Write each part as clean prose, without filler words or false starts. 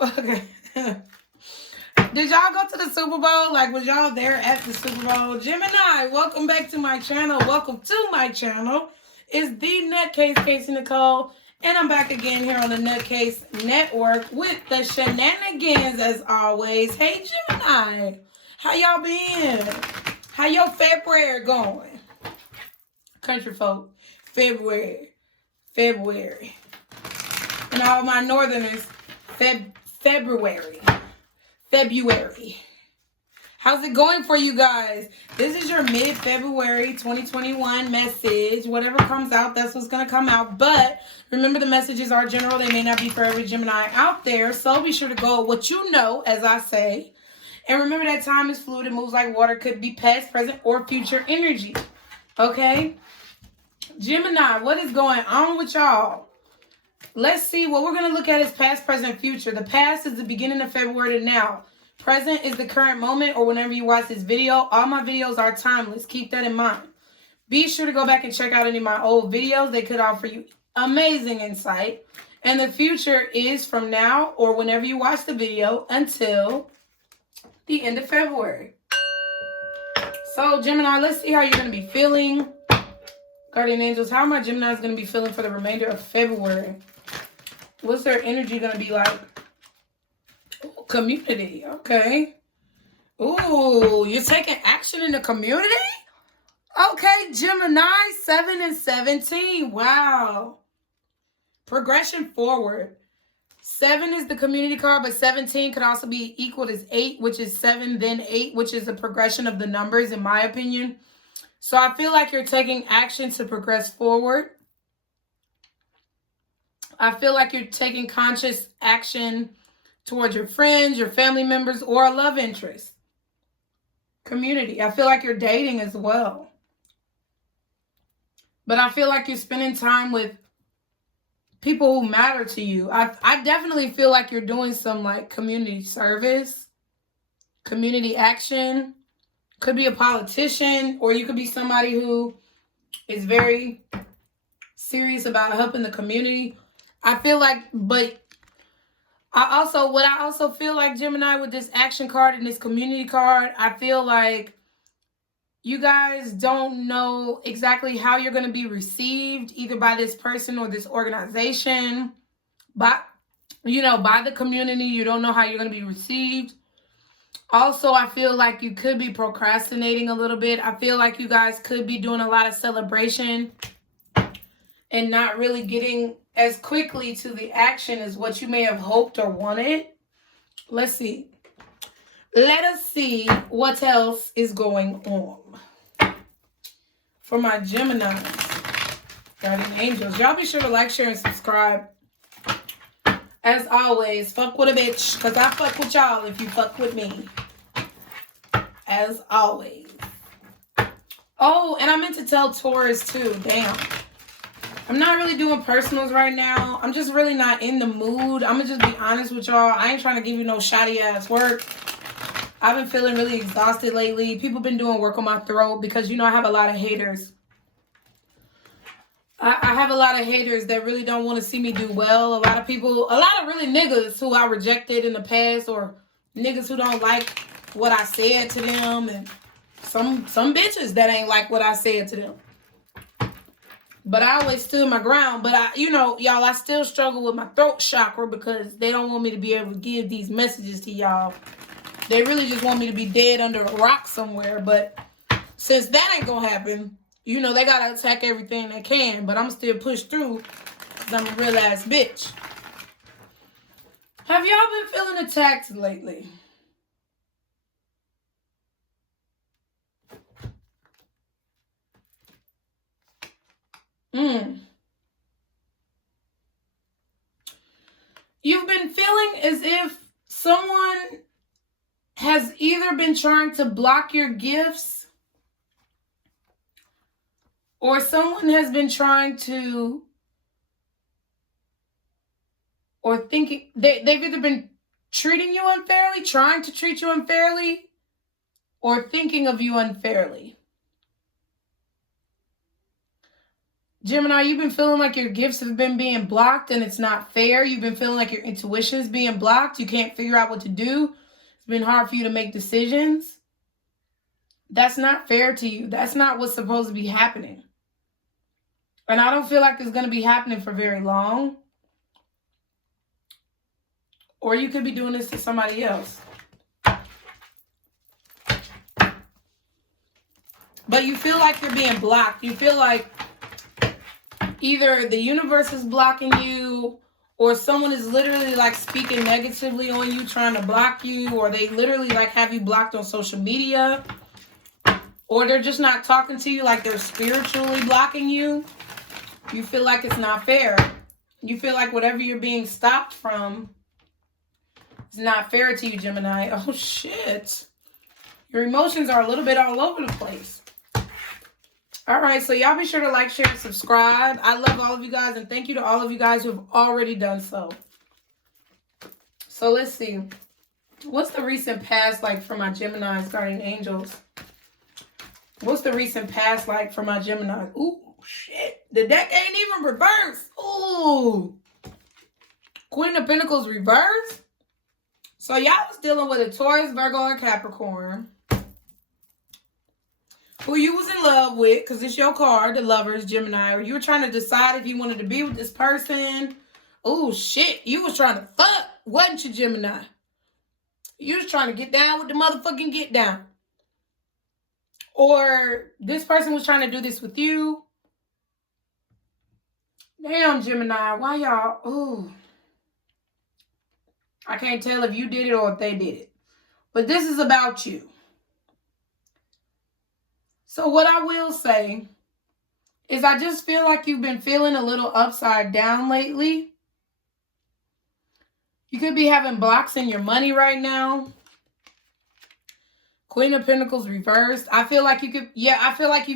Okay. Did y'all go to the Super Bowl? Like, was y'all there at the Super Bowl? Gemini, welcome back to my channel. Welcome to my channel. It's the NutCase, Casey Nicole. And I'm back again here on the NutCase Network with the shenanigans as always. Hey, Gemini. How y'all been? How your February going? Country folk. February. And all my northerners, February. How's it going for you guys? This is your mid-February 2021 message. Whatever comes out, that's what's going to come out. But remember, the messages are general. They may not be for every Gemini out there. So be sure to go with what you know, as I say. And remember that time is fluid. It moves like water. Could be past, present, or future energy. Okay? Gemini, what is going on with y'all? Let's see. What we're going to look at is past, present, future. The past is the beginning of February to now. Present is the current moment or whenever you watch this video. All my videos are timeless. Keep that in mind. Be sure to go back and check out any of my old videos. They could offer you amazing insight. And the future is from now or whenever you watch the video until the end of February. So, Gemini, let's see how you're going to be feeling. Guardian Angels, how are my Geminis going to be feeling for the remainder of February? What's their energy going to be like? Ooh, community. Okay. Ooh, you're taking action in the community? Okay, Gemini, 7 and 17. Wow. Progression forward. 7 is the community card, but 17 could also be equal to 8, which is 7, then 8, which is a progression of the numbers, in my opinion. So I feel like you're taking action to progress forward. I feel like you're taking conscious action towards your friends, your family members, or a love interest. Community. I feel like you're dating as well. But I feel like you're spending time with people who matter to you. I definitely feel like you're doing some like community service, community action. Could be a politician, or you could be somebody who is very serious about helping the community. I feel like, but I also feel like, Gemini, with this action card and this community card, I feel like you guys don't know exactly how you're going to be received, either by this person or this organization, by the community. You don't know how you're going to be received. Also, I feel like you could be procrastinating a little bit. I feel like you guys could be doing a lot of celebration and not really getting as quickly to the action as what you may have hoped or wanted. Let's see. Let us see what else is going on for my Geminis, guardian angels. Y'all be sure to like, share, and subscribe. As always, fuck with a bitch, because I fuck with y'all if you fuck with me. As always. Oh, and I meant to tell Taurus too. Damn. I'm not really doing personals right now. I'm just really not in the mood. I'm going to just be honest with y'all. I ain't trying to give you no shoddy ass work. I've been feeling really exhausted lately. People been doing work on my throat because, I have a lot of haters. I have a lot of haters that really don't want to see me do well. A lot of really niggas who I rejected in the past, or niggas who don't like what I said to them, and some bitches that ain't like what I said to them. But I always stood my ground. But y'all, I still struggle with my throat chakra because they don't want me to be able to give these messages to y'all. They really just want me to be dead under a rock somewhere. But since that ain't gonna happen, they gotta attack everything they can. But I'm still push through because I'm a real ass bitch. Have y'all been feeling attacked lately? You've been feeling as if someone has either been trying to block your gifts, or someone has been trying to, or thinking, they've either been treating you unfairly, trying to treat you unfairly, or thinking of you unfairly. Gemini, you've been feeling like your gifts have been being blocked and it's not fair. You've been feeling like your intuition is being blocked. You can't figure out what to do. It's been hard for you to make decisions. That's not fair to you. That's not what's supposed to be happening. And I don't feel like it's going to be happening for very long. Or you could be doing this to somebody else. But you feel like you're being blocked. You feel like either the universe is blocking you, or someone is literally like speaking negatively on you, trying to block you, or they literally like have you blocked on social media, or they're just not talking to you, like they're spiritually blocking you. You feel like it's not fair. You feel like whatever you're being stopped from is not fair to you, Gemini. Oh, shit. Your emotions are a little bit all over the place. All right, so y'all be sure to like, share, and subscribe. I love all of you guys, and thank you to all of you guys who have already done so. So let's see. What's the recent past like for my Geminis, guardian angels? What's the recent past like for my Geminis? Ooh, shit. The deck ain't even reversed. Ooh. Queen of Pentacles reversed. So y'all was dealing with a Taurus, Virgo, or Capricorn who you was in love with, because it's your card, the Lovers, Gemini, or you were trying to decide if you wanted to be with this person. Oh, shit. You was trying to fuck, wasn't you, Gemini? You was trying to get down with the motherfucking get down. Or this person was trying to do this with you. Damn, Gemini, why y'all? Ooh. I can't tell if you did it or if they did it. But this is about you. So what I will say is I just feel like you've been feeling a little upside down lately. You could be having blocks in your money right now. Queen of Pentacles reversed. I feel like you could, I feel like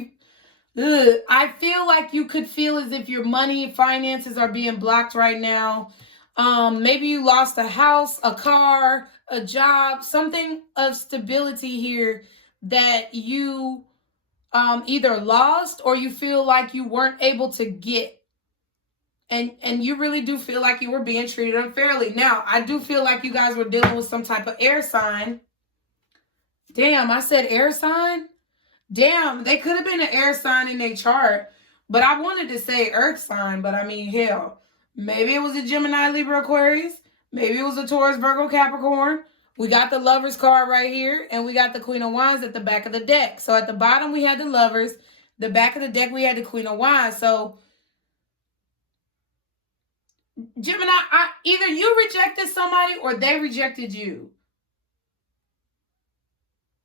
you could feel as if your money finances are being blocked right now. Maybe you lost a house, a car, a job, something of stability here that you either lost or you feel like you weren't able to get. And you really do feel like you were being treated unfairly. Now, I do feel like you guys were dealing with some type of air sign. Damn, I said air sign? Damn, they could have been an air sign in their chart. But I wanted to say earth sign, but I mean, hell. Maybe it was a Gemini, Libra, Aquarius. Maybe it was a Taurus, Virgo, Capricorn. We got the Lovers card right here, and we got the Queen of Wands at the back of the deck. So at the bottom, we had the Lovers. The back of the deck, we had the Queen of Wands. So, Gemini, either you rejected somebody or they rejected you.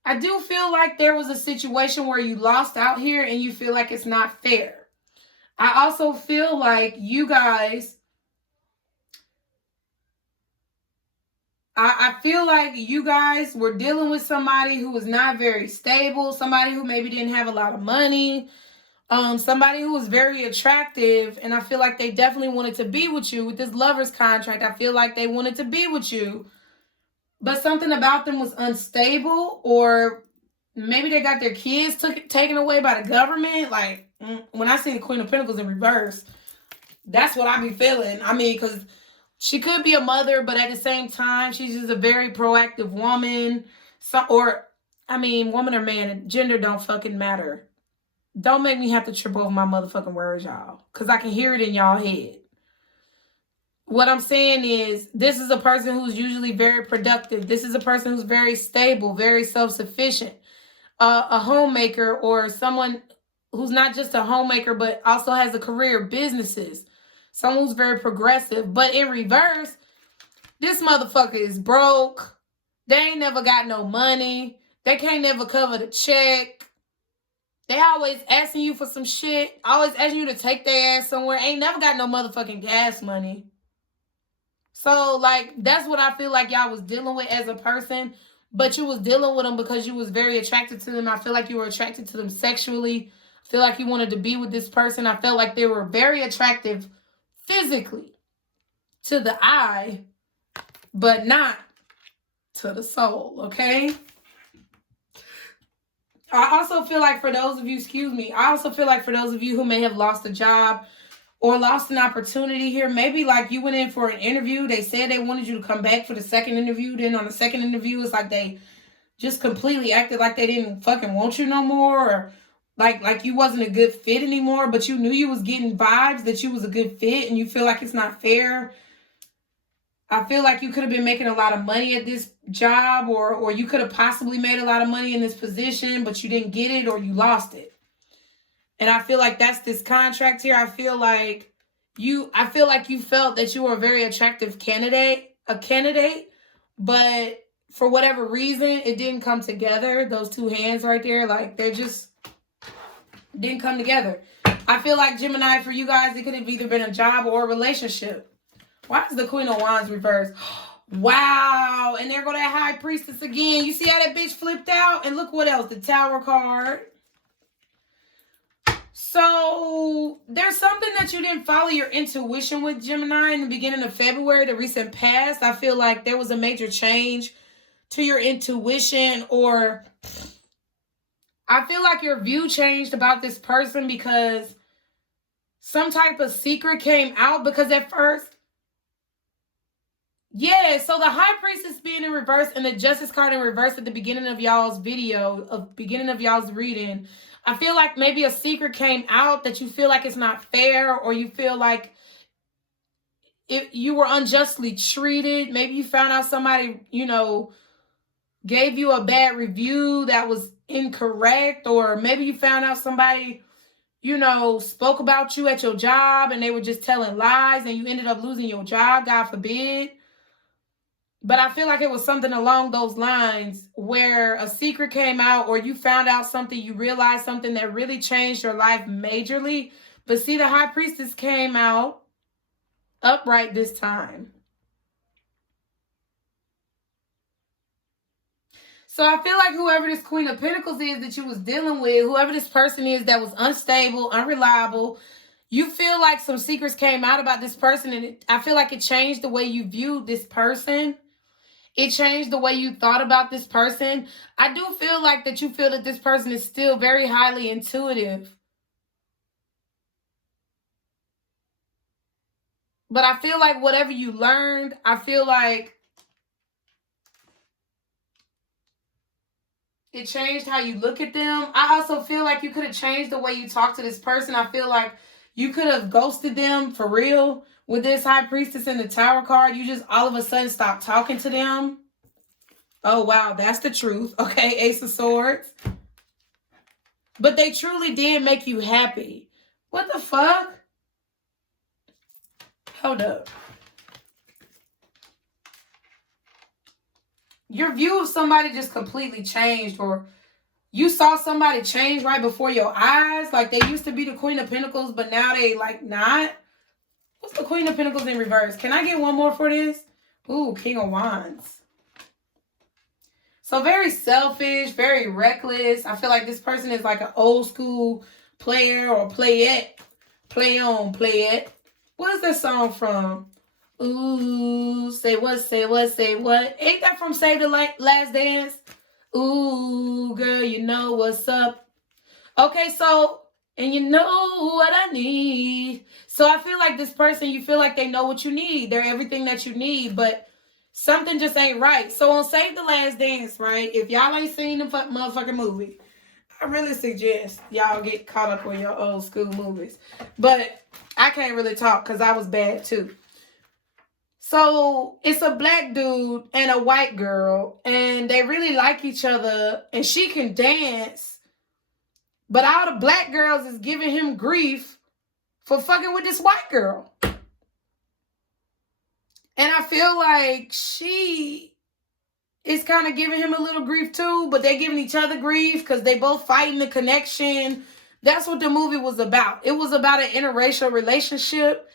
I do feel like there was a situation where you lost out here and you feel like it's not fair. I also feel like you guys... I feel like you guys were dealing with somebody who was not very stable, somebody who maybe didn't have a lot of money, somebody who was very attractive, and I feel like they definitely wanted to be with you. With this Lovers contract, I feel like they wanted to be with you, but something about them was unstable, or maybe they got their kids taken away by the government. Like, when I see the Queen of Pentacles in reverse, that's what I be feeling. I mean, because she could be a mother, but at the same time, she's just a very proactive woman. Woman or man, gender don't fucking matter. Don't make me have to trip over my motherfucking words, y'all. Because I can hear it in y'all head. What I'm saying is, this is a person who's usually very productive. This is a person who's very stable, very self-sufficient. A homemaker, or someone who's not just a homemaker, but also has a career, businesses. Someone who's very progressive. But in reverse, this motherfucker is broke. They ain't never got no money. They can't never cover the check. They always asking you for some shit. Always asking you to take their ass somewhere. Ain't never got no motherfucking gas money. So, like, that's what I feel like y'all was dealing with as a person. But you was dealing with them because you was very attracted to them. I feel like you were attracted to them sexually. I feel like you wanted to be with this person. I felt like they were very attractive physically to the eye, but not to the soul, okay? I also feel like for those of you, I also feel like for those of you who may have lost a job or lost an opportunity here, maybe like you went in for an interview, they said they wanted you to come back for the second interview, then on the second interview, it's like they just completely acted like they didn't fucking want you no more, or like you wasn't a good fit anymore, but you knew you was getting vibes that you was a good fit and you feel like it's not fair. I feel like you could have been making a lot of money at this job, or you could have possibly made a lot of money in this position, but you didn't get it or you lost it. And I feel like that's this contract here. I feel like you felt that you were a very attractive candidate, but for whatever reason, it didn't come together. Those two hands right there, like they just didn't come together. I feel like Gemini, for you guys, it could have either been a job or a relationship. Why is the Queen of Wands reversed? Wow. And there go that High Priestess again. You see how that bitch flipped out? And look what else. The Tower card. So there's something that you didn't follow your intuition with, Gemini, in the beginning of February, the recent past. I feel like there was a major change to your intuition, or I feel like your view changed about this person because some type of secret came out. Because at first, yeah, so the High Priestess being in reverse and the Justice card in reverse at the beginning of y'all's beginning of y'all's reading, I feel like maybe a secret came out that you feel like it's not fair, or you feel like you were unjustly treated. Maybe you found out somebody, gave you a bad review that was incorrect, or maybe you found out somebody, spoke about you at your job and they were just telling lies and you ended up losing your job, God forbid. But I feel like it was something along those lines where a secret came out, or you found out something, you realized something that really changed your life majorly. But see, the High Priestess came out upright this time. So I feel like whoever this Queen of Pentacles is that you was dealing with, whoever this person is that was unstable, unreliable, you feel like some secrets came out about this person, and I feel like it changed the way you viewed this person. It changed the way you thought about this person. I do feel like that you feel that this person is still very highly intuitive. But I feel like whatever you learned, I feel like it changed how you look at them. I also feel like you could have changed the way you talk to this person. I feel like you could have ghosted them for real with this High Priestess and the Tower card. You just all of a sudden stopped talking to them. Oh, wow, that's the truth. Okay, Ace of Swords. But they truly did make you happy. What the fuck? Hold up. Your view of somebody just completely changed, or you saw somebody change right before your eyes. Like they used to be the Queen of Pentacles, but now they like not. What's the Queen of Pentacles in reverse? Can I get one more for this? Ooh, King of Wands. So very selfish, very reckless. I feel like this person is like an old school player or playette. Play on, playette. What is that song from? Ooh, say what, say what, say what. Ain't that from Save the Last Dance? Ooh, girl, you know what's up. Okay, so, and you know what I need. So I feel like this person, you feel like they know what you need. They're everything that you need, but something just ain't right. So on Save the Last Dance, right? If y'all ain't seen the motherfucking movie, I really suggest y'all get caught up on your old school movies. But I can't really talk because I was bad too. So it's a black dude and a white girl, and they really like each other, and she can dance. But all the black girls is giving him grief for fucking with this white girl. And I feel like she is kind of giving him a little grief too, but they're giving each other grief because they both fighting the connection. That's what the movie was about. It was about an interracial relationship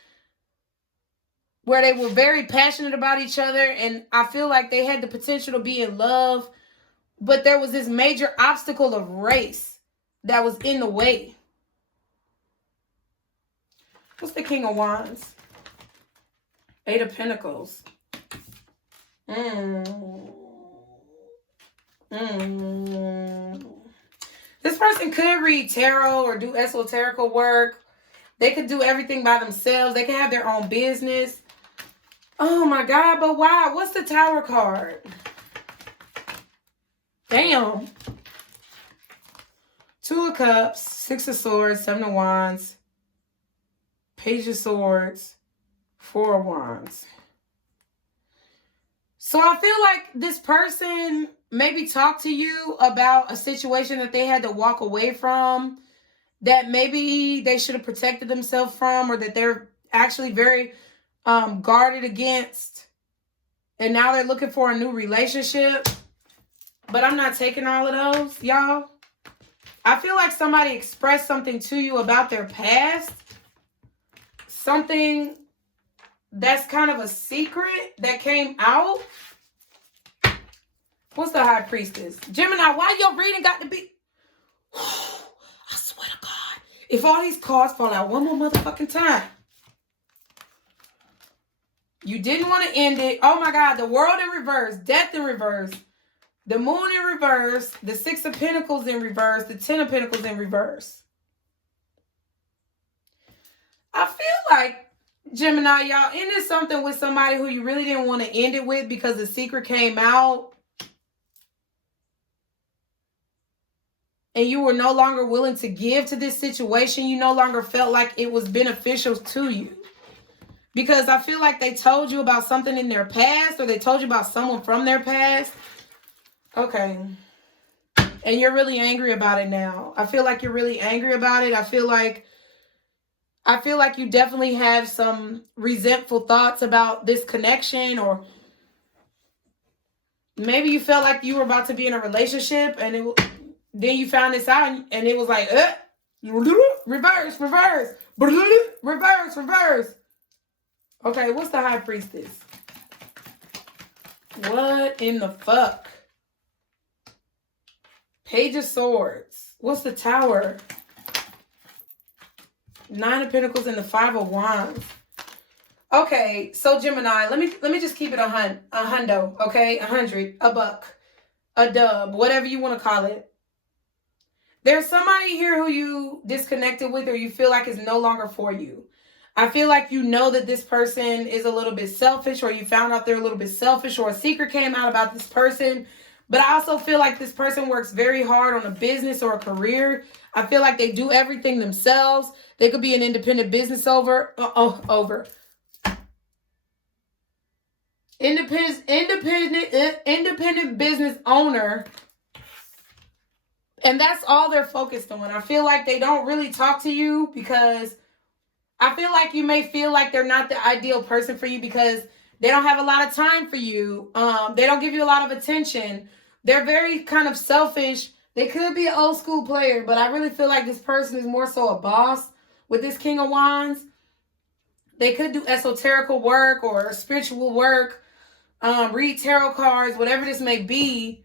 where they were very passionate about each other, and I feel like they had the potential to be in love, but there was this major obstacle of race that was in the way. What's the King of Wands? Eight of Pentacles. This person could read tarot or do esoterical work. They could do everything by themselves. They can have their own business. Oh my God, but why? What's the Tower card? Damn. Two of Cups, Six of Swords, Seven of Wands, Page of Swords, Four of Wands. So I feel like this person maybe talked to you about a situation that they had to walk away from, that maybe they should have protected themselves from, or that they're actually very guarded against, and now they're looking for a new relationship. But I'm not taking all of those, y'all. I feel like somebody expressed something to you about their past. Something that's kind of a secret that came out. What's the High Priestess? Gemini, why your reading got to be... I swear to God. If all these cards fall out one more motherfucking time. You didn't want to end it. Oh my God. The World in reverse. Death in reverse. The Moon in reverse. The Six of Pentacles in reverse. The Ten of Pentacles in reverse. I feel like, Gemini, y'all ended something with somebody who you really didn't want to end it with because the secret came out. And you were no longer willing to give to this situation. You no longer felt like it was beneficial to you. Because I feel like they told you about something in their past, or they told you about someone from their past. Okay. And you're really angry about it now. I feel like you're really angry about it. I feel like you definitely have some resentful thoughts about this connection, or maybe you felt like you were about to be in a relationship and then you found this out and it was like, reverse, reverse, reverse, reverse. Okay, what's the High Priestess? What in the fuck? Page of Swords. What's the Tower? Nine of Pentacles and the Five of Wands. Okay, so Gemini, let me just keep it a hundo, okay? 100, a buck, a dub, whatever you want to call it. There's somebody here who you disconnected with, or you feel like is no longer for you. I feel like you know that this person is a little bit selfish, or you found out they're a little bit selfish, or a secret came out about this person. But I also feel like this person works very hard on a business or a career. I feel like they do everything themselves. They could be an independent business independent business owner. And that's all they're focused on. I feel like they don't really talk to you because I feel like you may feel like they're not the ideal person for you because they don't have a lot of time for you. They don't give you a lot of attention. They're very kind of selfish. They could be an old school player, but I really feel like this person is more so a boss with this King of Wands. They could do esoterical work or spiritual work, read tarot cards, whatever this may be.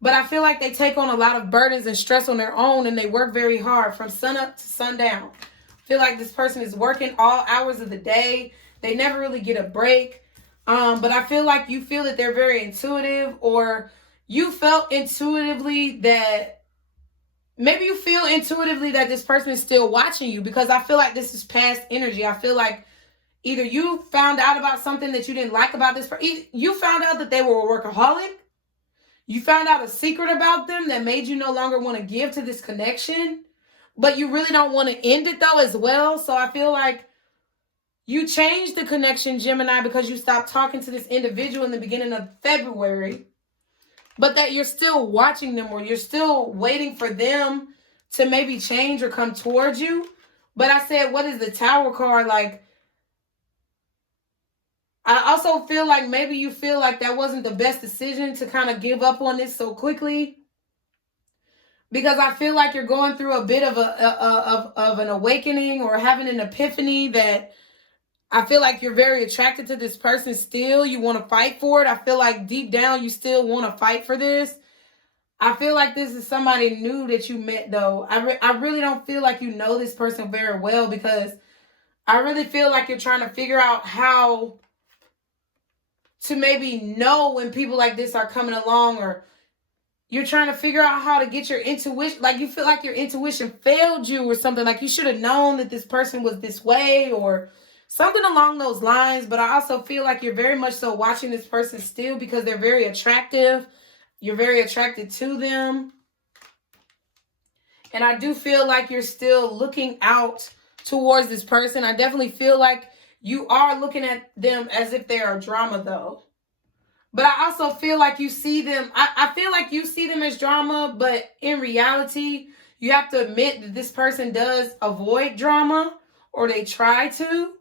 But I feel like they take on a lot of burdens and stress on their own, and they work very hard from sun up to sundown. I feel like this person is working all hours of the day. They never really get a break. But I feel like you feel that they're very intuitive, or you felt intuitively that maybe you feel intuitively that this person is still watching you, because I feel like this is past energy. I feel like either you found out about something that you didn't like about this person. You found out that they were a workaholic. You found out a secret about them that made you no longer want to give to this connection, but you really don't want to end it though as well. So I feel like you changed the connection, Gemini, because you stopped talking to this individual in the beginning of February, but that you're still watching them, or you're still waiting for them to maybe change or come towards you. But I said, what is the Tower card? Like, I also feel like maybe you feel like that wasn't the best decision to kind of give up on this so quickly, because I feel like you're going through a bit of an awakening or having an epiphany that I feel like you're very attracted to this person still. You want to fight for it. I feel like deep down you still want to fight for this. I feel like this is somebody new that you met though. I really don't feel like you know this person very well, because I really feel like you're trying to figure out how to maybe know when people like this are coming along, or you're trying to figure out how to get your intuition, like you feel like your intuition failed you or something, like you should have known that this person was this way or something along those lines. But I also feel like you're very much so watching this person still because they're very attractive. You're very attracted to them. And I do feel like you're still looking out towards this person. I definitely feel like you are looking at them as if they are drama, though. But I also feel like you see them. I feel like you see them as drama, but in reality, you have to admit that this person does avoid drama, or they try to.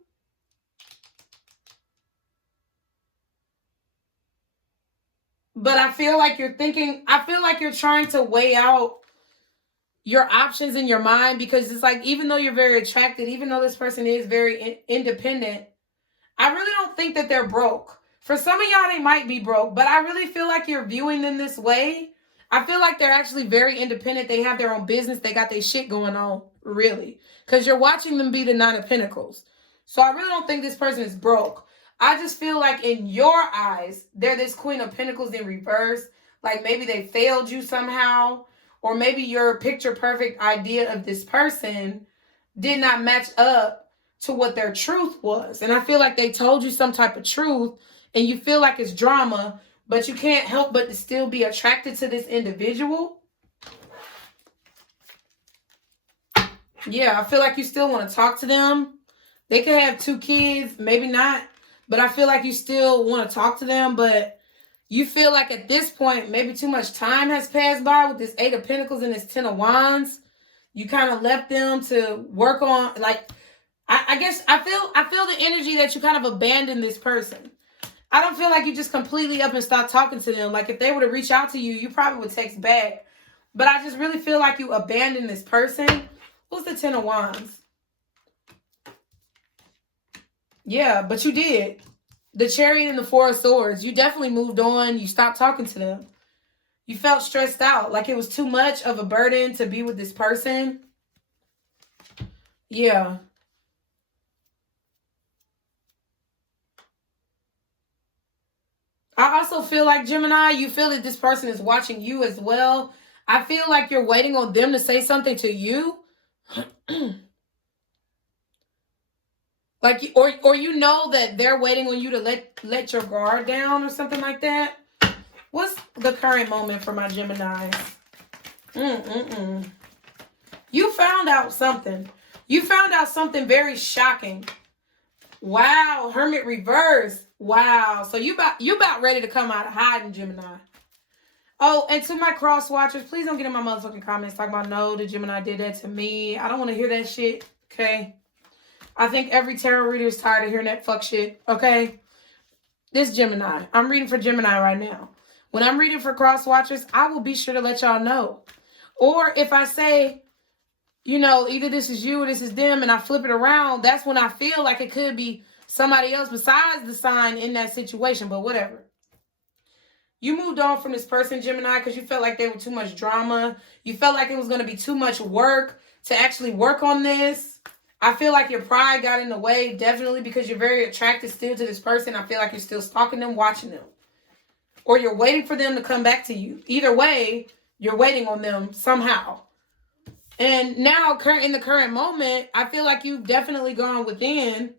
But I feel like you're thinking, I feel like you're trying to weigh out your options in your mind, because it's like, even though you're very attracted, even though this person is very independent, I really don't think that they're broke. For some of y'all, they might be broke, but I really feel like you're viewing them this way. I feel like they're actually very independent. They have their own business. They got their shit going on, really. Because you're watching them be the Nine of Pentacles. So I really don't think this person is broke. I just feel like in your eyes, they're this Queen of Pentacles in reverse. Like maybe they failed you somehow. Or maybe your picture perfect idea of this person did not match up to what their truth was. And I feel like they told you some type of truth and you feel like it's drama, but you can't help but to still be attracted to this individual. Yeah, I feel like you still want to talk to them. They could have 2 kids, maybe not, but I feel like you still want to talk to them, but you feel like at this point, maybe too much time has passed by with this 8 of Pentacles and this 10 of Wands. You kind of left them to work on, like, I guess I feel the energy that you kind of abandoned this person. I don't feel like you just completely up and stopped talking to them. Like if they were to reach out to you, you probably would text back. But I just really feel like you abandoned this person. Who's the 10 of Wands? Yeah, but you did. The Chariot and the 4 of Swords. You definitely moved on. You stopped talking to them. You felt stressed out. Like it was too much of a burden to be with this person. Yeah. I also feel like, Gemini, you feel that this person is watching you as well. I feel like you're waiting on them to say something to you. Like, or you know that they're waiting on you to let your guard down or something like that. What's the current moment for my Gemini? You found out something. You found out something very shocking. Wow, Hermit reverse. Wow. So you about ready to come out of hiding, Gemini. Oh, and to my cross watchers, please don't get in my motherfucking comments talking about, no, the Gemini did that to me. I don't want to hear that shit, okay? I think every tarot reader is tired of hearing that fuck shit, okay? This Gemini. I'm reading for Gemini right now. When I'm reading for cross watchers, I will be sure to let y'all know. Or if I say, you know, either this is you or this is them, and I flip it around, that's when I feel like it could be somebody else besides the sign in that situation, but whatever. You moved on from this person, Gemini, because you felt like they were too much drama. You felt like it was going to be too much work to actually work on this. I feel like your pride got in the way, definitely, because you're very attracted still to this person. I feel like you're still stalking them, watching them. Or you're waiting for them to come back to you. Either way, you're waiting on them somehow. And now, in the current moment, I feel like you've definitely gone within.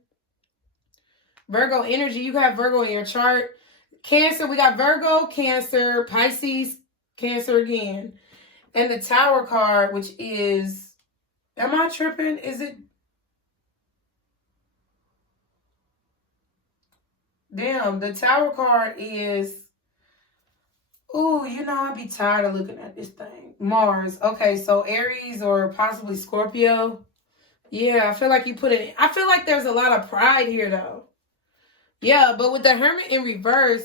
Virgo energy, you have Virgo in your chart. Cancer, we got Virgo, Cancer, Pisces, Cancer again. And the Tower card, which is, am I tripping? Is it? Damn, the Tower card is, ooh, you know, I'd be tired of looking at this thing. Mars. Okay, so Aries or possibly Scorpio. Yeah, I feel like you put it, I feel like there's a lot of pride here, though. Yeah, but with the Hermit in reverse,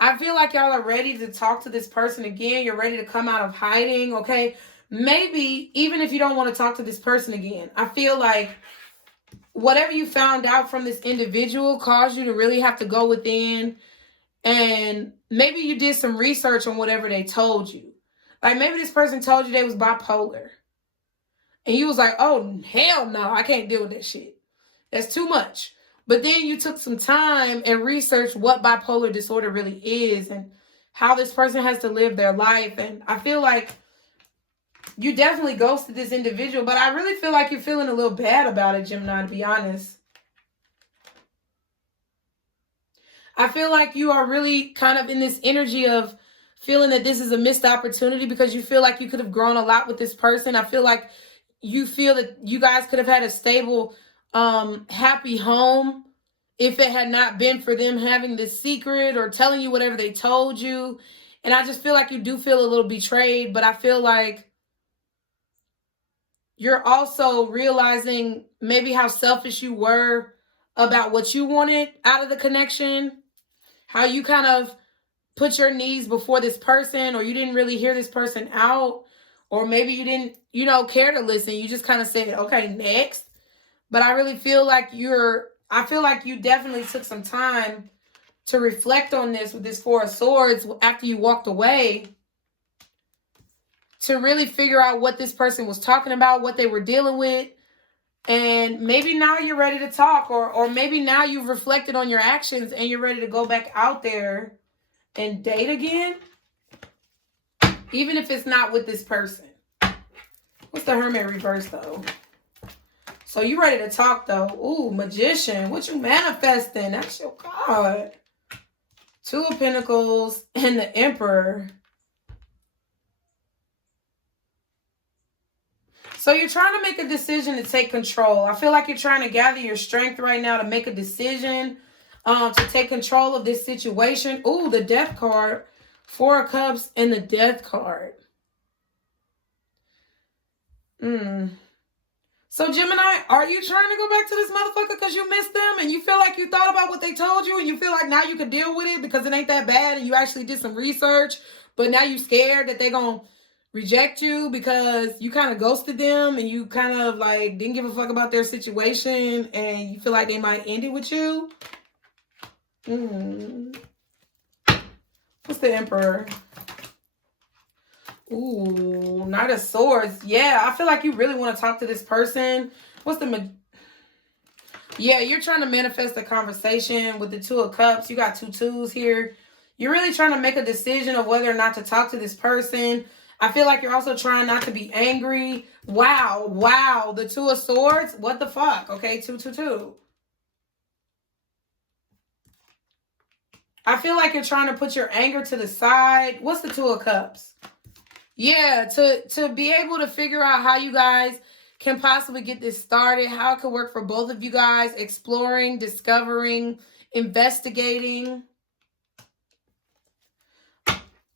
I feel like y'all are ready to talk to this person again. You're ready to come out of hiding, okay? Maybe even if you don't want to talk to this person again, I feel like whatever you found out from this individual caused you to really have to go within, and maybe you did some research on whatever they told you. Like maybe this person told you they was bipolar. And you was like, oh, hell no, I can't deal with that shit. That's too much. But then you took some time and researched what bipolar disorder really is and how this person has to live their life. And I feel like you definitely ghosted this individual, but I really feel like you're feeling a little bad about it, Gemini, to be honest. I feel like you are really kind of in this energy of feeling that this is a missed opportunity because you feel like you could have grown a lot with this person. I feel like you feel that you guys could have had a stable, happy home if it had not been for them having this secret or telling you whatever they told you. And I just feel like you do feel a little betrayed, but I feel like you're also realizing maybe how selfish you were about what you wanted out of the connection, how you kind of put your needs before this person, or you didn't really hear this person out, or maybe you didn't, care to listen. You just kind of said, okay, next. But I really feel like I feel like you definitely took some time to reflect on this with this Four of Swords after you walked away, to really figure out what this person was talking about, what they were dealing with. And maybe now you're ready to talk, or maybe now you've reflected on your actions and you're ready to go back out there and date again, even if it's not with this person. What's the Hermit reverse, though? So you ready to talk, though. Ooh, Magician. What you manifesting? That's your card. Two of Pentacles and the Emperor. So you're trying to make a decision to take control. I feel like you're trying to gather your strength right now to make a decision, to take control of this situation. Ooh, the Death card. Four of Cups and the Death card. So Gemini, are you trying to go back to this motherfucker because you missed them and you feel like you thought about what they told you and you feel like now you can deal with it because it ain't that bad and you actually did some research, but now you scared that they're going to reject you because you kind of ghosted them and you kind of like didn't give a fuck about their situation and you feel like they might end it with you? What's the Emperor? Ooh, Knight of Swords. Yeah, I feel like you really want to talk to this person. What's the... Yeah, you're trying to manifest a conversation with the Two of Cups. You got two twos here. You're really trying to make a decision of whether or not to talk to this person. I feel like you're also trying not to be angry. Wow. The Two of Swords. What the fuck? Okay, 2. I feel like you're trying to put your anger to the side. What's the Two of Cups? Yeah, to be able to figure out how you guys can possibly get this started, how it could work for both of you guys, exploring, discovering, investigating.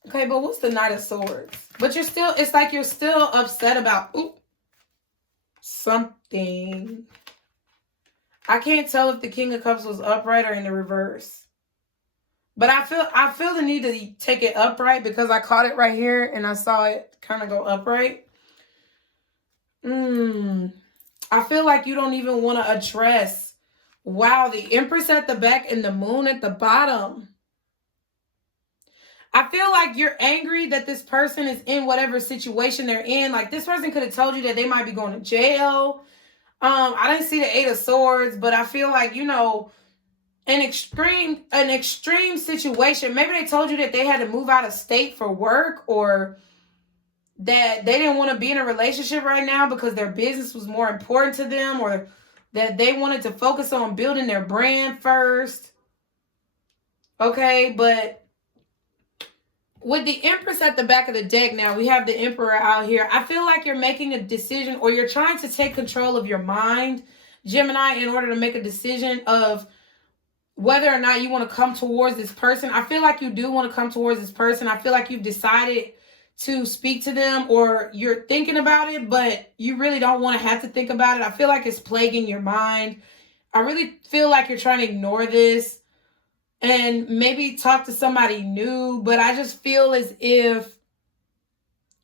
Okay, but what's the Knight of Swords? But you're still, it's like you're still upset about something. I can't tell if the King of Cups was upright or in the reverse. But I feel the need to take it upright because I caught it right here and I saw it kind of go upright. I feel like you don't even want to address. Wow, the Empress at the back and the Moon at the bottom. I feel like you're angry that this person is in whatever situation they're in. Like this person could have told you that they might be going to jail. I didn't see the Eight of Swords, but I feel like, an extreme situation. Maybe they told you that they had to move out of state for work, or that they didn't want to be in a relationship right now because their business was more important to them, or that they wanted to focus on building their brand first. Okay, but with the Empress at the back of the deck now, we have the Emperor out here. I feel like you're making a decision, or you're trying to take control of your mind, Gemini, in order to make a decision of whether or not you want to come towards this person. I feel like you do want to come towards this person. I feel like you've decided to speak to them, or you're thinking about it, but you really don't want to have to think about it. I feel like it's plaguing your mind. I really feel like you're trying to ignore this and maybe talk to somebody new, but I just feel as if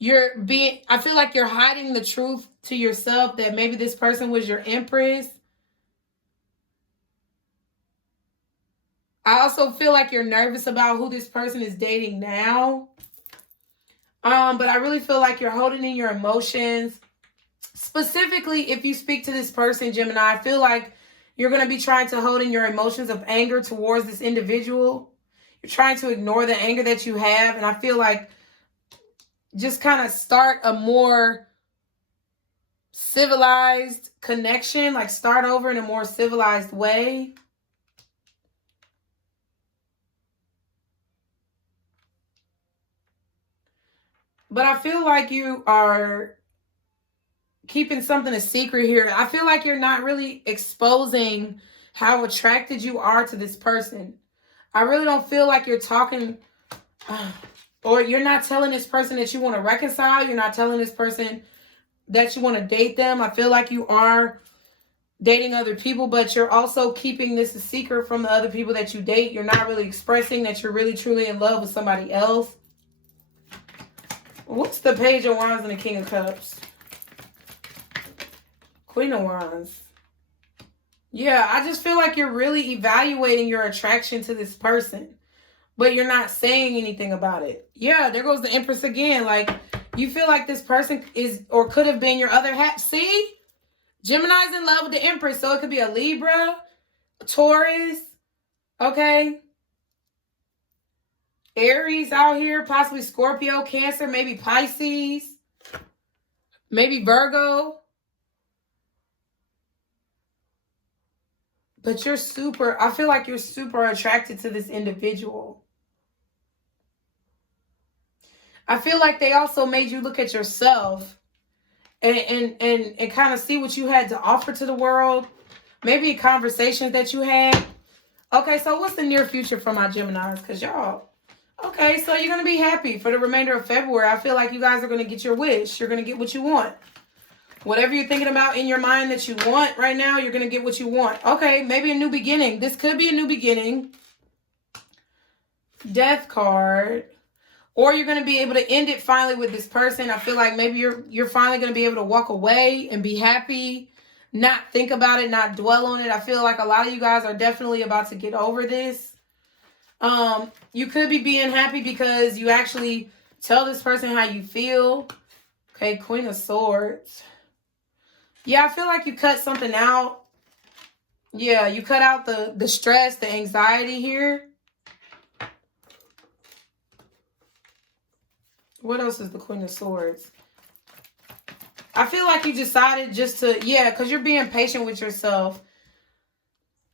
I feel like you're hiding the truth to yourself that maybe this person was your Empress. I also feel like you're nervous about who this person is dating now. But I really feel like you're holding in your emotions. Specifically, if you speak to this person, Gemini, I feel like you're going to be trying to hold in your emotions of anger towards this individual. You're trying to ignore the anger that you have. And I feel like just kind of start a more civilized connection. Like start over in a more civilized way. But I feel like you are keeping something a secret here. I feel like you're not really exposing how attracted you are to this person. I really don't feel like you're talking or you're not telling this person that you want to reconcile. You're not telling this person that you want to date them. I feel like you are dating other people, but you're also keeping this a secret from the other people that you date. You're not really expressing that you're really truly in love with somebody else. What's the Page of Wands and the King of Cups? Queen of Wands. Yeah, I just feel like you're really evaluating your attraction to this person, but you're not saying anything about it. Yeah, there goes the Empress again. Like, you feel like this person is or could have been your other half. See? Gemini's in love with the Empress, so it could be a Libra, a Taurus, okay? Aries out here, possibly Scorpio, Cancer, maybe Pisces, maybe Virgo. But I feel like you're super attracted to this individual. I feel like they also made you look at yourself and kind of see what you had to offer to the world. Maybe conversations that you had. Okay, so what's the near future for my Geminis? Because y'all, okay, so you're going to be happy for the remainder of February. I feel like you guys are going to get your wish. You're going to get what you want. Whatever you're thinking about in your mind that you want right now, you're going to get what you want. Okay, maybe a new beginning. This could be a new beginning. Death card. Or you're going to be able to end it finally with this person. I feel like maybe you're finally going to be able to walk away and be happy. Not think about it, not dwell on it. I feel like a lot of you guys are definitely about to get over this. You could be being happy because you actually tell this person how you feel. Okay, Queen of Swords. Yeah, I feel like you cut something out. Yeah, you cut out the stress, the anxiety here. What else is the Queen of Swords? I feel like you decided just to, yeah, because you're being patient with yourself.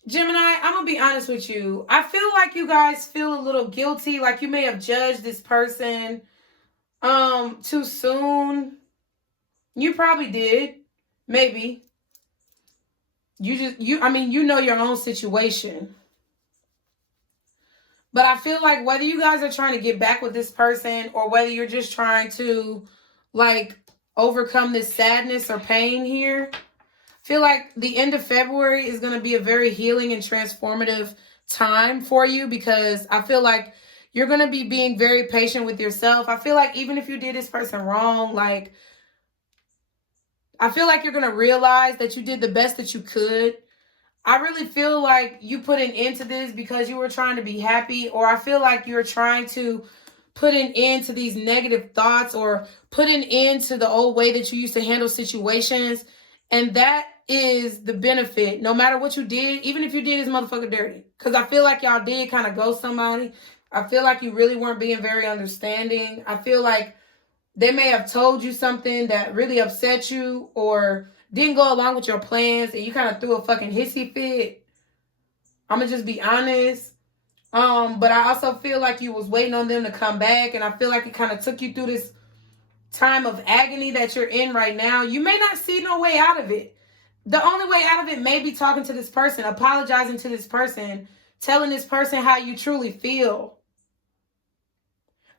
Gemini, I'm going to be honest with you. I feel like you guys feel a little guilty, like you may have judged this person too soon. You probably did. Maybe. You know your own situation. But I feel like whether you guys are trying to get back with this person or whether you're just trying to, like, overcome this sadness or pain here, I feel like the end of February is going to be a very healing and transformative time for you because I feel like you're going to be being very patient with yourself. I feel like even if you did this person wrong, like, I feel like you're going to realize that you did the best that you could. I really feel like you put an end to this because you were trying to be happy, or I feel like you're trying to put an end to these negative thoughts or put an end to the old way that you used to handle situations. And that is the benefit. No matter what you did, even if you did this motherfucker dirty. Because I feel like y'all did kind of ghost somebody. I feel like you really weren't being very understanding. I feel like they may have told you something that really upset you or didn't go along with your plans and you kind of threw a fucking hissy fit. I'm going to just be honest. But I also feel like you was waiting on them to come back, and I feel like it kind of took you through this time of agony that you're in right now. You may not see no way out of it. The only way out of it may be talking to this person, apologizing to this person, telling this person how you truly feel.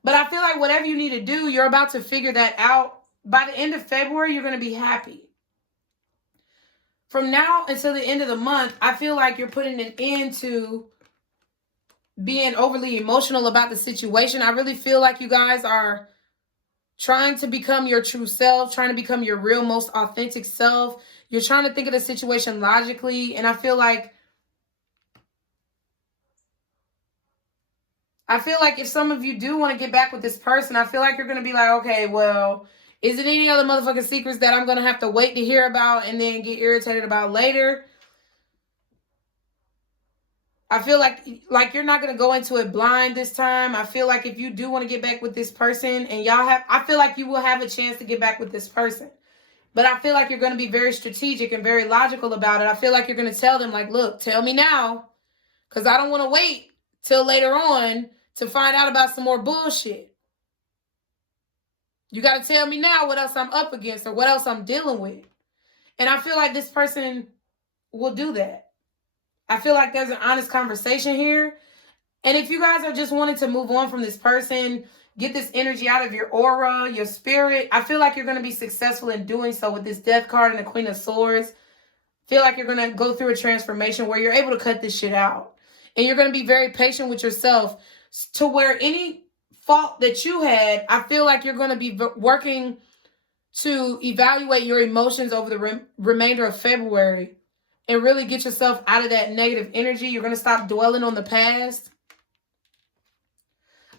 But I feel like whatever you need to do, you're about to figure that out. By the end of February, you're going to be happy. From now until the end of the month, I feel like you're putting an end to being overly emotional about the situation. I really feel like you guys are trying to become your true self, trying to become your real, most authentic self. You're trying to think of the situation logically. And I feel like if some of you do want to get back with this person, I feel like you're going to be like, okay, well, is it any other motherfucking secrets that I'm going to have to wait to hear about and then get irritated about later? I feel like you're not going to go into it blind this time. I feel like if you do want to get back with this person and I feel like you will have a chance to get back with this person. But I feel like you're going to be very strategic and very logical about it. I feel like you're going to tell them, like, look, tell me now, because I don't want to wait till later on to find out about some more bullshit. You got to tell me now what else I'm up against or what else I'm dealing with. And I feel like this person will do that. I feel like there's an honest conversation here. And if you guys are just wanting to move on from this person, get this energy out of your aura, your spirit, I feel like you're going to be successful in doing so with this Death card and the Queen of Swords. Feel like you're going to go through a transformation where you're able to cut this shit out. And you're going to be very patient with yourself to where any fault that you had, I feel like you're going to be working to evaluate your emotions over the remainder of February and really get yourself out of that negative energy. You're going to stop dwelling on the past.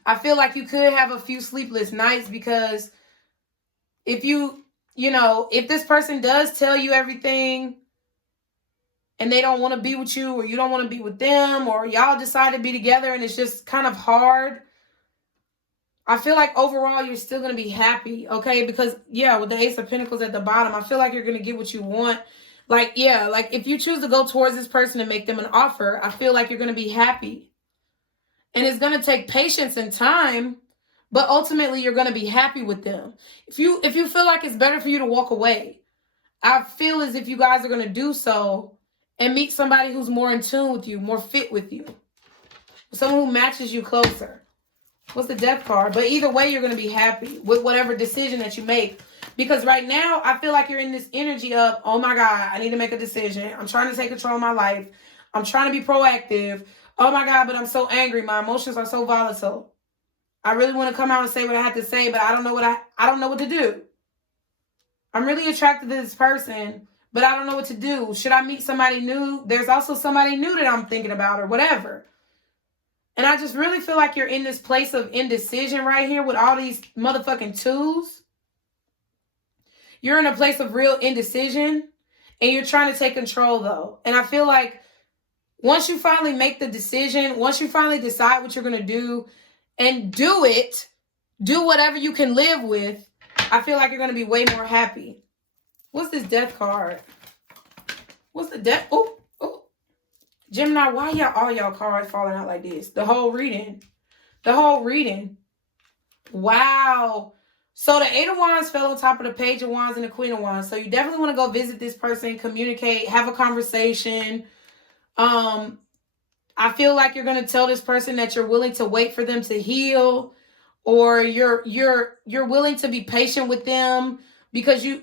I feel like you could have a few sleepless nights because if if this person does tell you everything and they don't want to be with you or you don't want to be with them or y'all decide to be together and it's just kind of hard, I feel like overall you're still going to be happy, okay? Because, yeah, with the Ace of Pentacles at the bottom, I feel like you're going to get what you want. Like, yeah, like if you choose to go towards this person and make them an offer, I feel like you're going to be happy. And it's going to take patience and time, but ultimately you're going to be happy with them. If you feel like it's better for you to walk away, I feel as if you guys are going to do so and meet somebody who's more in tune with you, more fit with you. Someone who matches you closer. What's the Death card? But either way, you're going to be happy with whatever decision that you make. Because right now, I feel like you're in this energy of, oh my God, I need to make a decision. I'm trying to take control of my life. I'm trying to be proactive. Oh my God, but I'm so angry. My emotions are so volatile. I really want to come out and say what I have to say, but I don't know what to do. I'm really attracted to this person, but I don't know what to do. Should I meet somebody new? There's also somebody new that I'm thinking about or whatever. And I just really feel like you're in this place of indecision right here with all these motherfucking twos. You're in a place of real indecision and you're trying to take control though. And I feel like once you finally make the decision, once you finally decide what you're going to do and do it, do whatever you can live with, I feel like you're going to be way more happy. What's this Death card? What's the Death? Oh. Gemini, why all y'all cards falling out like this? The whole reading. Wow. So the Eight of Wands fell on top of the Page of Wands and the Queen of Wands. So you definitely want to go visit this person, communicate, have a conversation. I feel like you're going to tell this person that you're willing to wait for them to heal, or you're willing to be patient with them because you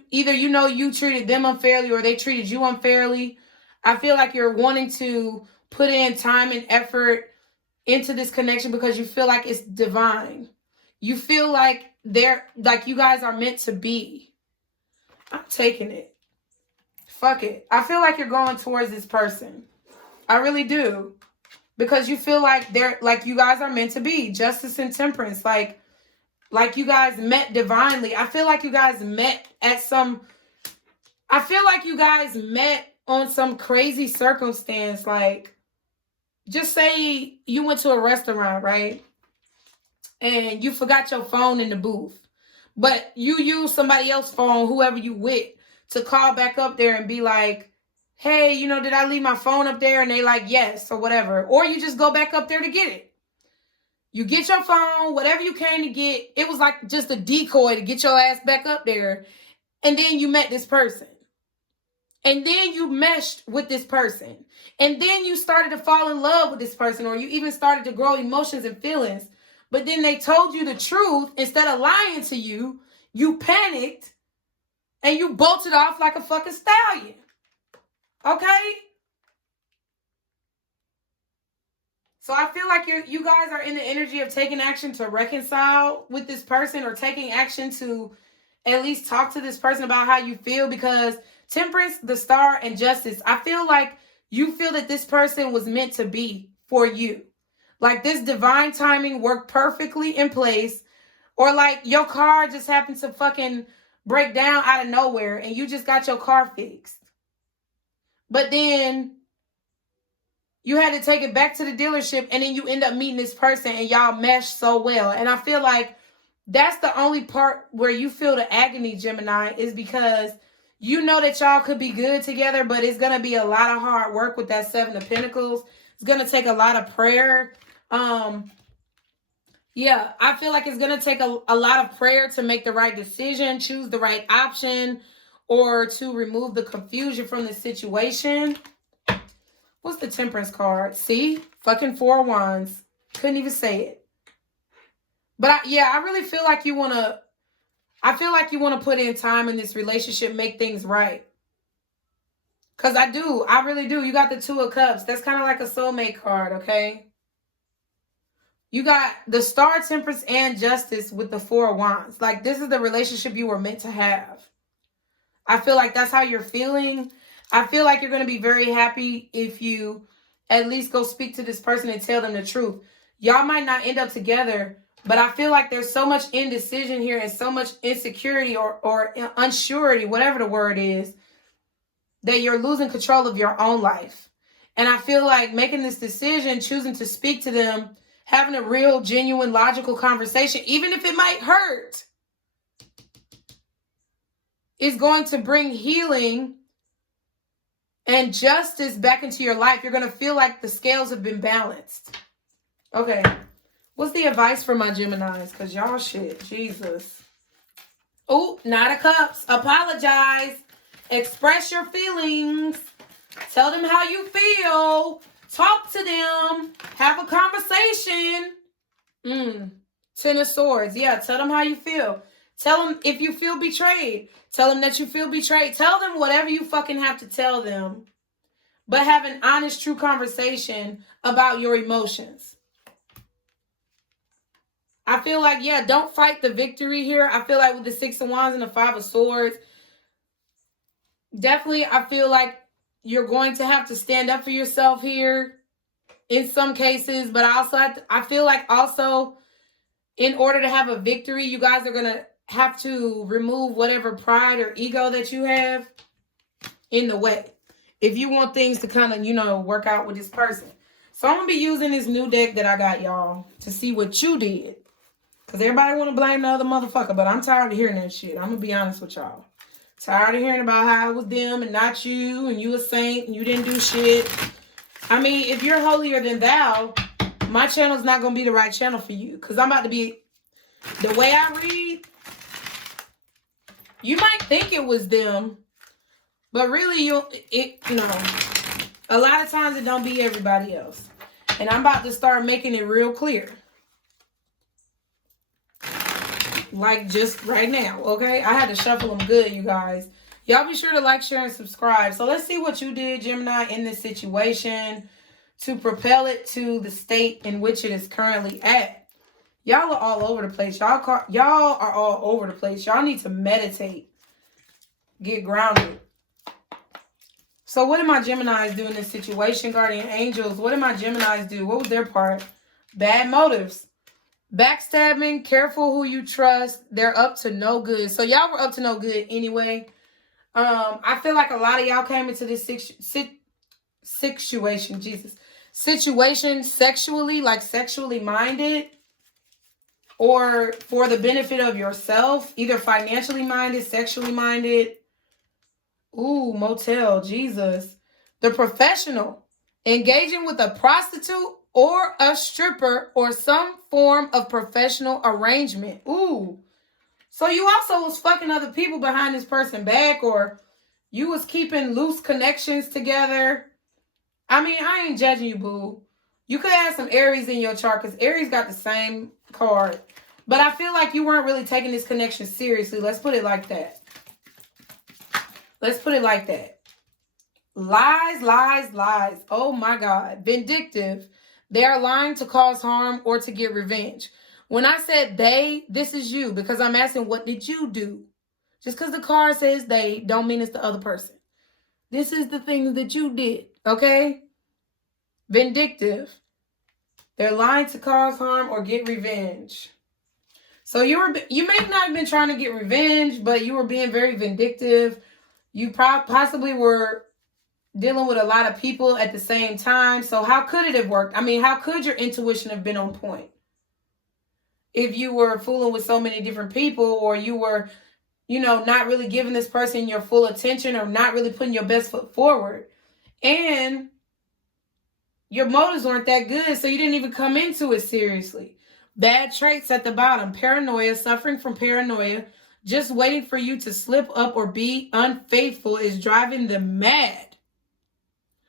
treated them unfairly or they treated you unfairly. I feel like you're wanting to put in time and effort into this connection because you feel like it's divine. You feel like you guys are meant to be. I'm taking it. Fuck it. I feel like you're going towards this person. I really do. Because you feel like you guys are meant to be. Justice and temperance. Like you guys met divinely. I feel like you guys met on some crazy circumstance. Like, just say you went to a restaurant, right? And you forgot your phone in the booth. But you use somebody else's phone, whoever you with, to call back up there and be like, hey, did I leave my phone up there? And they like, yes, or whatever. Or you just go back up there to get it. You get your phone, whatever you came to get. It was like just a decoy to get your ass back up there. And then you met this person. And then you meshed with this person. And then you started to fall in love with this person, or you even started to grow emotions and feelings. But then they told you the truth. Instead of lying to you, you panicked and you bolted off like a fucking stallion. Okay? So I feel like you guys are in the energy of taking action to reconcile with this person, or taking action to at least talk to this person about how you feel, because Temperance, the Star, and Justice, I feel like you feel that this person was meant to be for you. Like this divine timing worked perfectly in place, or like your car just happened to fucking break down out of nowhere and you just got your car fixed. But then you had to take it back to the dealership, and then you end up meeting this person and y'all mesh so well. And I feel like that's the only part where you feel the agony, Gemini, is because you know that y'all could be good together, but it's going to be a lot of hard work with that Seven of Pentacles. It's going to take a lot of prayer. Yeah, I feel like it's going to take a lot of prayer to make the right decision, choose the right option, or to remove the confusion from the situation. What's the Temperance card? See? Fucking Four of Wands. Couldn't even say it. But I really feel like you want to, I feel like you want to put in time in this relationship, make things right. Because I do. I really do. You got the Two of Cups. That's kind of like a soulmate card, okay? You got the Star, Temperance, and Justice with the Four of Wands. Like, this is the relationship you were meant to have. I feel like that's how you're feeling. I feel like you're going to be very happy if you at least go speak to this person and tell them the truth. Y'all might not end up together, but I feel like there's so much indecision here and so much insecurity or unsurety, whatever the word is, that you're losing control of your own life. And I feel like making this decision, choosing to speak to them, having a real, genuine, logical conversation, even if it might hurt, is going to bring healing and justice back into your life. You're going to feel like the scales have been balanced. Okay. What's the advice for my Geminis? Because y'all shit. Jesus. Oh, Knight of Cups. Apologize. Express your feelings. Tell them how you feel. Talk to them. Have a conversation. Ten of Swords. Yeah, tell them how you feel. Tell them if you feel betrayed. Tell them that you feel betrayed. Tell them whatever you fucking have to tell them. But have an honest, true conversation about your emotions. I feel like, yeah, don't fight the victory here. I feel like with the Six of Wands and the Five of Swords, definitely I feel like you're going to have to stand up for yourself here in some cases. But I feel like also in order to have a victory, you guys are going to have to remove whatever pride or ego that you have in the way, if you want things to kind of, work out with this person. So I'm going to be using this new deck that I got, y'all, to see what you did. Because everybody want to blame the other motherfucker, but I'm tired of hearing that shit. I'm going to be honest with y'all. Tired of hearing about how it was them and not you, and you a saint, and you didn't do shit. I mean, if you're holier than thou, my channel's not going to be the right channel for you. Because I'm about to be, the way I read, you might think it was them, but really, no. A lot of times it don't be everybody else. And I'm about to start making it real clear. Like just right now, okay? I had to shuffle them good, you guys. Y'all be sure to like, share, and subscribe. So let's see what you did, Gemini, in this situation to propel it to the state in which it is currently at. Y'all are all over the place. Y'all are all over the place. Y'all need to meditate. Get grounded. So what did my Geminis do in this situation? Guardian angels. What did my Geminis do? What was their part? Bad motives. Backstabbing. Careful who you trust. They're up to no good. So y'all were up to no good anyway. I feel like a lot of y'all came into this situation. Jesus. Situation sexually, like sexually minded. Or for the benefit of yourself. Either financially minded, sexually minded. Ooh, motel, Jesus. The professional. Engaging with a prostitute or a stripper or some form of professional arrangement. Ooh. So you also was fucking other people behind this person's back, or you was keeping loose connections together. I mean, I ain't judging you, boo. You could have some Aries in your chart because Aries got the same card. But I feel like you weren't really taking this connection seriously. Let's put it like that. Let's put it like that. Lies, lies, lies. Oh my God. Vindictive. They are lying to cause harm or to get revenge. When I said they, this is you, because I'm asking, what did you do? Just because the card says they don't mean it's the other person. This is the things that you did, okay? Vindictive. They're lying to cause harm or get revenge. So you may not have been trying to get revenge, but you were being very vindictive. You possibly were dealing with a lot of people at the same time. So how could it have worked? I mean, how could your intuition have been on point if you were fooling with so many different people, or you were, not really giving this person your full attention, or not really putting your best foot forward? And your motives weren't that good, so you didn't even come into it seriously. Bad traits at the bottom. Paranoia, suffering from paranoia, just waiting for you to slip up or be unfaithful is driving them mad.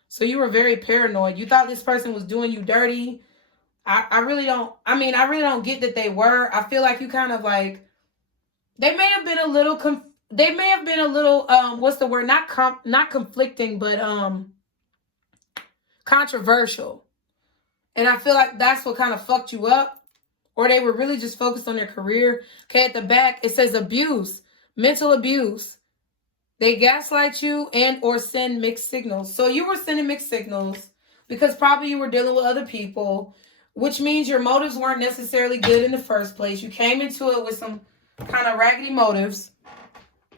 So you were very paranoid. You thought this person was doing you dirty. I really don't get that they were. I feel like you kind of like, they may have been a little, what's the word? Not conflicting, but controversial. And I feel like that's what kind of fucked you up. Or they were really just focused on their career. Okay, at the back, it says abuse, mental abuse. They gaslight you and or send mixed signals. So you were sending mixed signals because probably you were dealing with other people, which means your motives weren't necessarily good in the first place. You came into it with some kind of raggedy motives,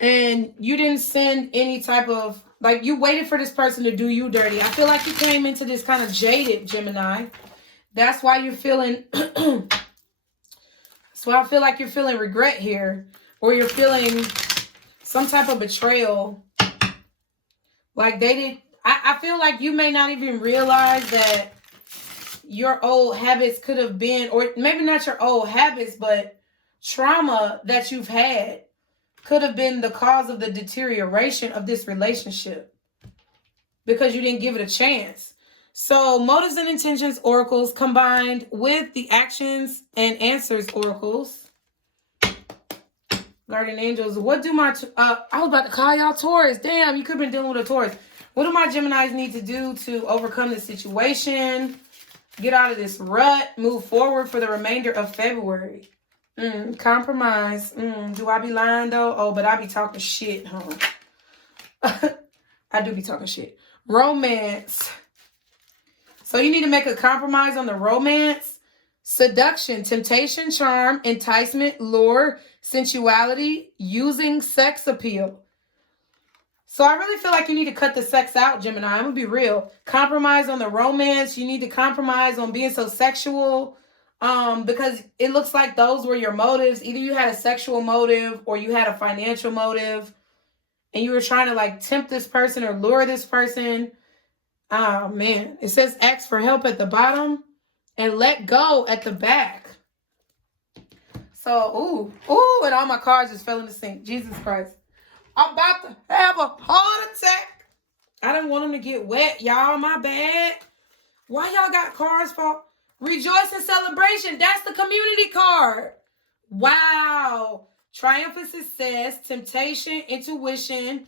and you didn't send any type of, like, you waited for this person to do you dirty. I feel like you came into this kind of jaded, Gemini. That's why you're feeling... So I feel like you're feeling regret here, or you're feeling some type of betrayal. Like they did. I feel like you may not even realize that your old habits could have been, or maybe not your old habits, but trauma that you've had could have been the cause of the deterioration of this relationship because you didn't give it a chance. So motives and intentions oracles combined with the actions and answers oracles. Guardian angels, what do my... I was about to call y'all Taurus. Damn, you could have been dealing with a Taurus. What do my Geminis need to do to overcome this situation? Get out of this rut. Move forward for the remainder of February. Compromise. Do I be lying though? Oh, but I be talking shit, huh? I do be talking shit. Romance. So you need to make a compromise on the romance. Seduction, temptation, charm, enticement, lure, sensuality, using sex appeal. So I really feel like you need to cut the sex out, Gemini. I'm going to be real. Compromise on the romance. You need to compromise on being so sexual, because it looks like those were your motives. Either you had a sexual motive or you had a financial motive, and you were trying to like tempt this person or lure this person. Oh, man. It says ask for help at the bottom and let go at the back. So, ooh, and all my cards just fell in the sink. Jesus Christ. I'm about to have a heart attack. I didn't want them to get wet, y'all. My bad. Why y'all got cards for rejoice and celebration? That's the community card. Wow. Triumphant success, temptation, intuition.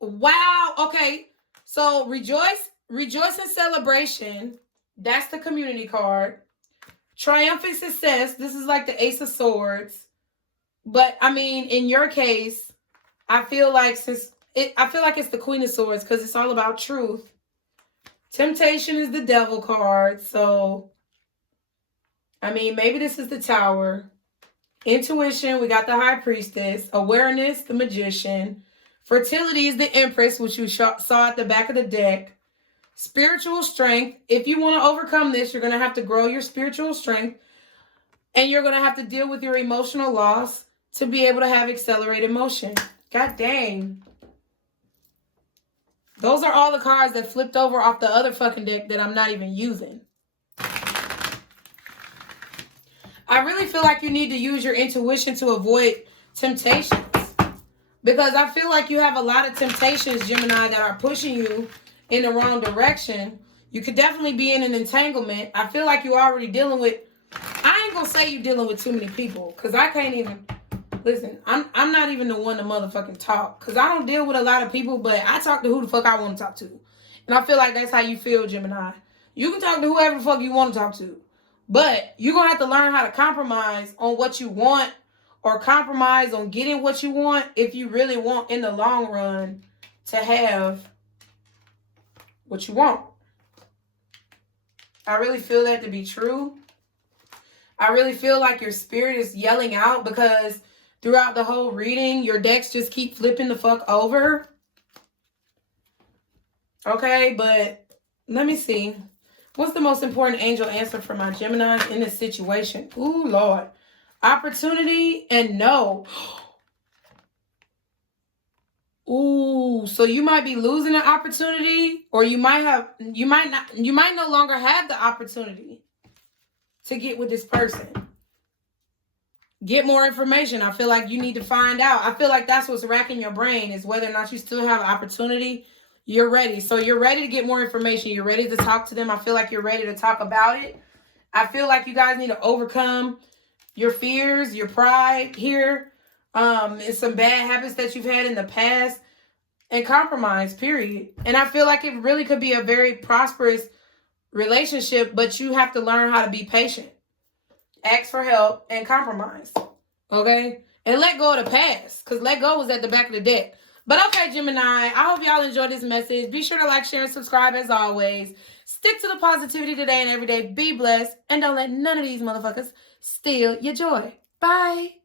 Wow. Okay. So rejoice and celebration. That's the community card. Triumphant success. This is like the Ace of Swords. But I mean, in your case, I feel like it's the Queen of Swords because it's all about truth. Temptation is the Devil card. So, I mean, maybe this is the Tower. Intuition, we got the High Priestess. Awareness, the Magician. Fertility is the Empress, which you saw at the back of the deck. Spiritual strength. If you want to overcome this, you're going to have to grow your spiritual strength. And you're going to have to deal with your emotional loss to be able to have accelerated motion. God dang. Those are all the cards that flipped over off the other fucking deck that I'm not even using. I really feel like you need to use your intuition to avoid temptations. Because I feel like you have a lot of temptations, Gemini, that are pushing you in the wrong direction. You could definitely be in an entanglement. I feel like you're already dealing with... I ain't going to say you're dealing with too many people. Because I can't even... Listen, I'm not even the one to motherfucking talk. Because I don't deal with a lot of people, but I talk to who the fuck I want to talk to. And I feel like that's how you feel, Gemini. You can talk to whoever the fuck you want to talk to. But you're going to have to learn how to compromise on what you want, or compromise on getting what you want if you really want in the long run to have what you want. I really feel that to be true. I really feel like your spirit is yelling out because throughout the whole reading, your decks just keep flipping the fuck over. Okay, but let me see. What's the most important angel answer for my Geminis in this situation? Ooh, Lord. Opportunity and no. Ooh, so you might be losing an opportunity, or you might no longer have the opportunity to get with this person. Get more information. I feel like you need to find out. I feel like that's what's racking your brain, is whether or not you still have an opportunity. You're ready. So you're ready to get more information. You're ready to talk to them. I feel like you're ready to talk about it. I feel like you guys need to overcome your fears, your pride here, and some bad habits that you've had in the past, and compromise, period. And I feel like it really could be a very prosperous relationship, but you have to learn how to be patient. Ask for help and compromise. Okay? And let go of the past, because let go was at the back of the deck. But okay, Gemini, I hope y'all enjoyed this message. Be sure to like, share, and subscribe as always. Stick to the positivity today and every day. Be blessed. And don't let none of these motherfuckers steal your joy. Bye.